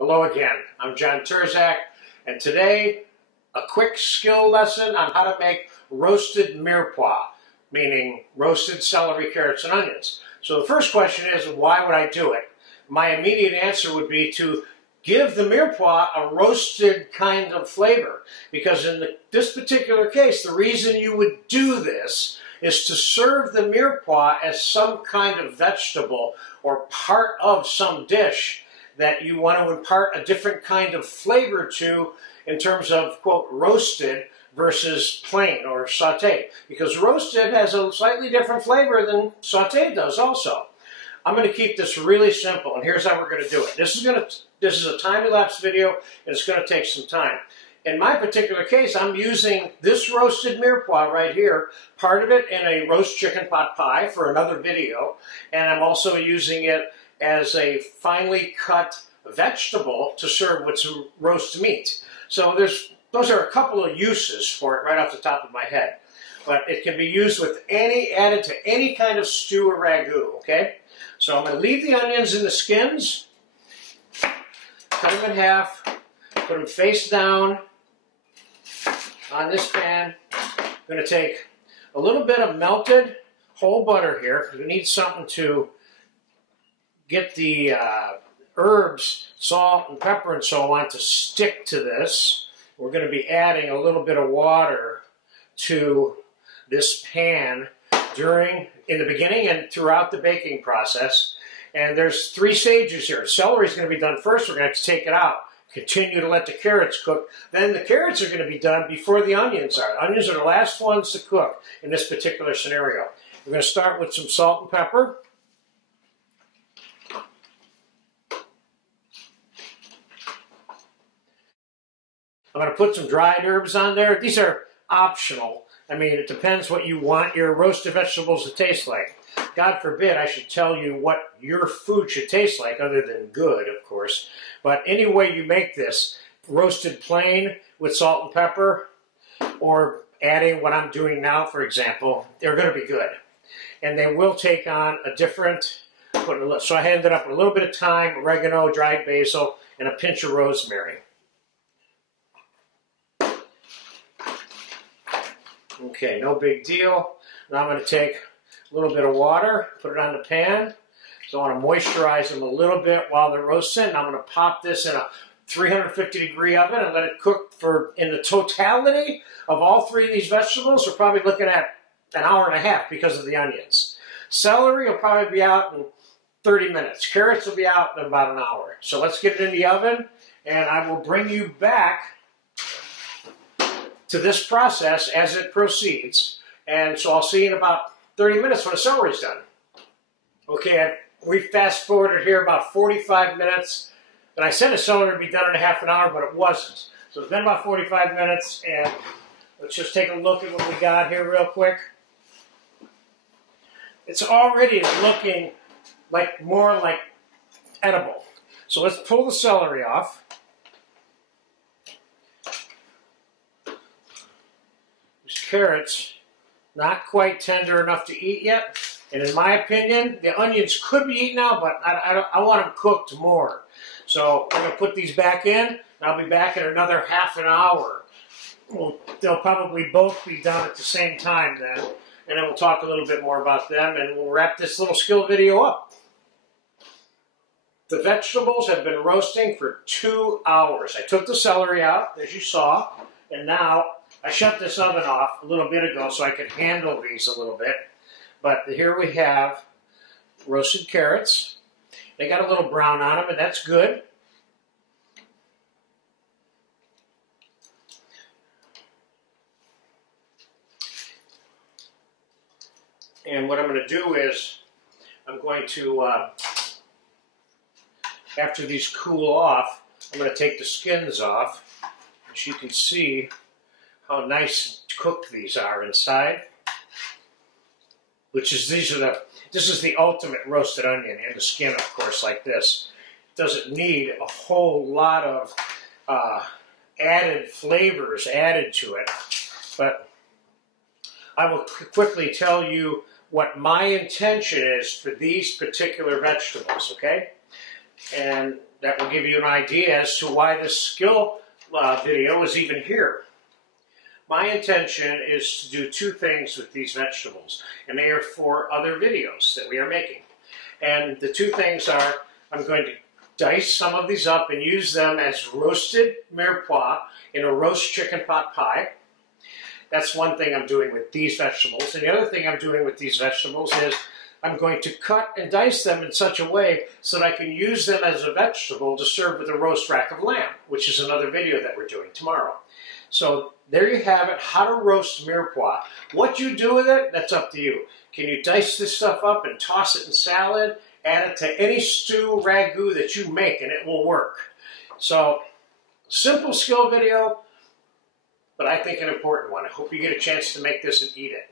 Hello again, I'm John Terzak, and today a quick skill lesson on how to make roasted mirepoix, meaning roasted celery, carrots, and onions. So the first question is, why would I do it? My immediate answer would be to give the mirepoix a roasted kind of flavor, because in this particular case, the reason you would do this is to serve the mirepoix as some kind of vegetable or part of some dish that you want to impart a different kind of flavor to in terms of, quote, roasted versus plain or sauteed. Because roasted has a slightly different flavor than sauteed does also. I'm going to keep this really simple, and here's how we're going to do it. This is a time-elapse video, and it's going to take some time. In my particular case, I'm using this roasted mirepoix right here, part of it in a roast chicken pot pie for another video, and I'm also using it as a finely cut vegetable to serve with some roast meat. So those are a couple of uses for it right off the top of my head. But it can be used with added to any kind of stew or ragout, okay? So I'm going to leave the onions in the skins, cut them in half, put them face down on this pan. I'm going to take a little bit of melted whole butter here, because we need something to get the herbs, salt and pepper and so on to stick to this. We're going to be adding a little bit of water to this pan in the beginning and throughout the baking process. And there's 3 stages here. Celery is going to be done first. We're going to have to take it out. Continue to let the carrots cook. Then the carrots are going to be done before the onions are. The onions are the last ones to cook in this particular scenario. We're going to start with some salt and pepper. I'm going to put some dried herbs on there. These are optional. I mean, it depends what you want your roasted vegetables to taste like. God forbid I should tell you what your food should taste like, other than good, of course. But any way you make this, roasted plain with salt and pepper, or adding what I'm doing now, for example, they're going to be good. And they will take on a different, so I ended up with a little bit of thyme, oregano, dried basil, and a pinch of rosemary. Okay, no big deal. Now I'm going to take a little bit of water, put it on the pan. So I want to moisturize them a little bit while they're roasting. I'm going to pop this in a 350-degree oven and let it cook for, in the totality of all 3 of these vegetables, we're probably looking at an hour and a half because of the onions. Celery will probably be out in 30 minutes. Carrots will be out in about an hour. So let's get it in the oven, and I will bring you back to this process as it proceeds. And so I'll see you in about 30 minutes when the celery's done. Okay, we fast forwarded here about 45 minutes. And I said the celery would be done in a half an hour, but it wasn't. So it's been about 45 minutes, and let's just take a look at what we got here real quick. It's already looking more like edible. So let's pull the celery off. These carrots, not quite tender enough to eat yet. And in my opinion, the onions could be eaten now, but I want them cooked more. So I'm going to put these back in, and I'll be back in another half an hour. They'll probably both be done at the same time then. And then we'll talk a little bit more about them, and we'll wrap this little skill video up. The vegetables have been roasting for 2 hours. I took the celery out, as you saw, and now I shut this oven off a little bit ago so I could handle these a little bit. But here we have roasted carrots. They got a little brown on them, and that's good. And what I'm going to do is I'm going to, after these cool off, I'm going to take the skins off. As you can see how nice cooked these are inside. This is the ultimate roasted onion, and the skin, of course, like this. It doesn't need a whole lot of added flavors added to it. But I will quickly tell you what my intention is for these particular vegetables, okay? And that will give you an idea as to why this skill video is even here. My intention is to do two things with these vegetables, and they are for other videos that we are making. And the two things are, I'm going to dice some of these up and use them as roasted mirepoix in a roast chicken pot pie. That's one thing I'm doing with these vegetables. And the other thing I'm doing with these vegetables is I'm going to cut and dice them in such a way so that I can use them as a vegetable to serve with a roast rack of lamb, which is another video that we're doing tomorrow. So there you have it, how to roast mirepoix. What you do with it, that's up to you. Can you dice this stuff up and toss it in salad, add it to any stew, ragout that you make, and it will work. So, simple skill video, but I think an important one. I hope you get a chance to make this and eat it.